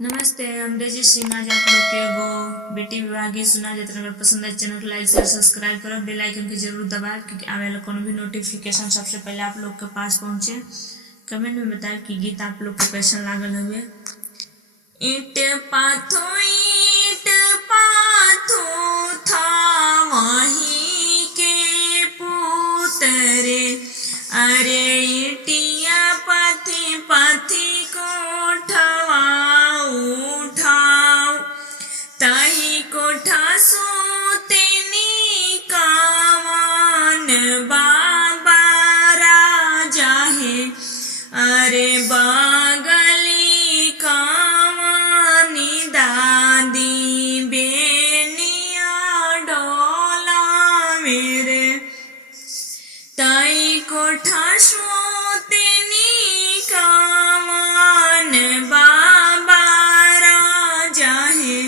नमस्ते, हम रजित सिंह। आज आप लोग के एगो बेटी विवाह गीत सुना जाता। अगर पसंद है चैनल को लाइक शेयर सब्सक्राइब करो, बेल आइकन के जरूर दबाएं क्योंकि आने वाला कोनो भी नोटिफिकेशन सबसे पहले आप लोग के पास पहुंचे। कमेंट में बताएं कि गीत आप लोग को कैसा लागल हुए। ईट पाथो था वही के पुतरे, अरे ईटिया पाथी पाथी कोठवा उठाओ, ताही कोठा सोतेनी कावन बाबा राजा है, अरे बागली कावानी दादी बेनिया डोला मेरे, ताई कोठा सोतेनी कावन बाबा राजा है,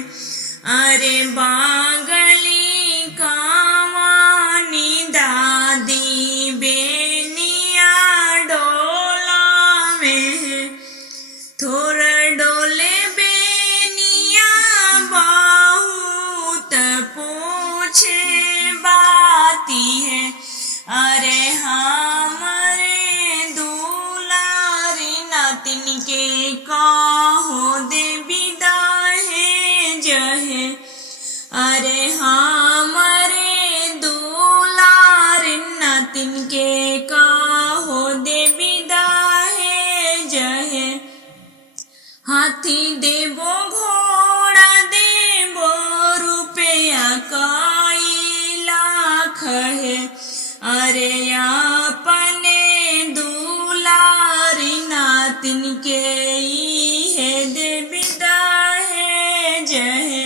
अरे बागली कावानी दादी बेनिया डोला में, थोड़ा डोले बेनिया बहुत पूछे बाती है, अरे हमारे दुलारी नातिन के कहो दे विदा है जहे, अरे हमारे दुलारी नातिन के कहो दे विदा है जहे, हाथी देबो घोड़ा देबो रुपया कई लाख है, अरे अपने दुलारी नातिन के है दे विदा है जहे,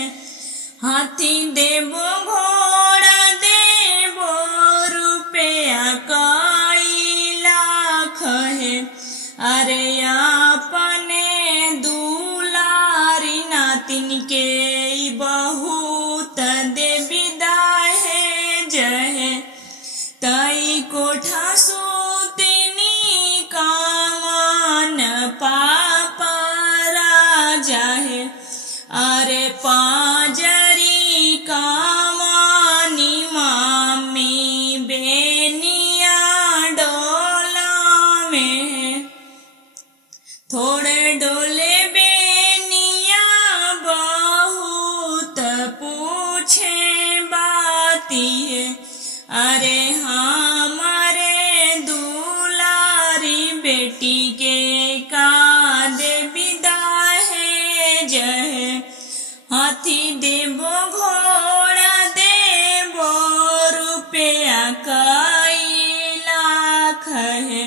हाथी देबो घोड़ा देबो रुपया कई लाख है, अरे अपने दुलारी नातिन के बहुत दे विदा है जहे, ताई कोठा सोतेनी कावन पापा राजा है, अरे पाजरी कावानी मामी बेनिया डोला में, थोड़े डोले बेनिया बहुत पूछे बाती है, अरे हमारे दुलारी बेटी के का दे विदा है जहे, हाथी देबो घोड़ा देबो रुपया कई लाख है,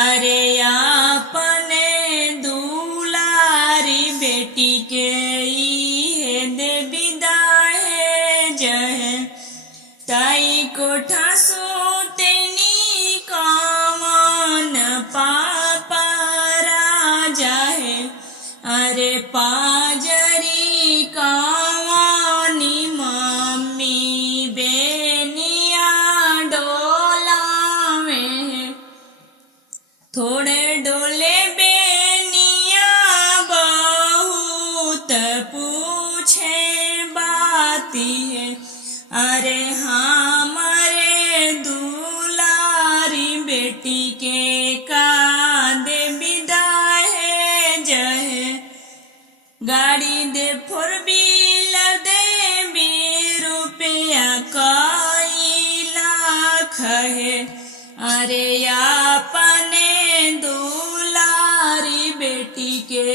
अरे अपने दुलारी बेटी के है दे विदा है जहे, ताई कोठा सोतेनी कावन पापा राजा है, अरे पाजरी कावानी मम्मी बेनिया डोला में, थोड़े डोले बेनिया बहुत पूछे बाती है, अरे हमारे दुलारी बेटी के का दे विदा है जहे, गाड़ी दे फोर व्हीलर दे रुपया कई लाख है, अरे अपने दुलारी बेटी के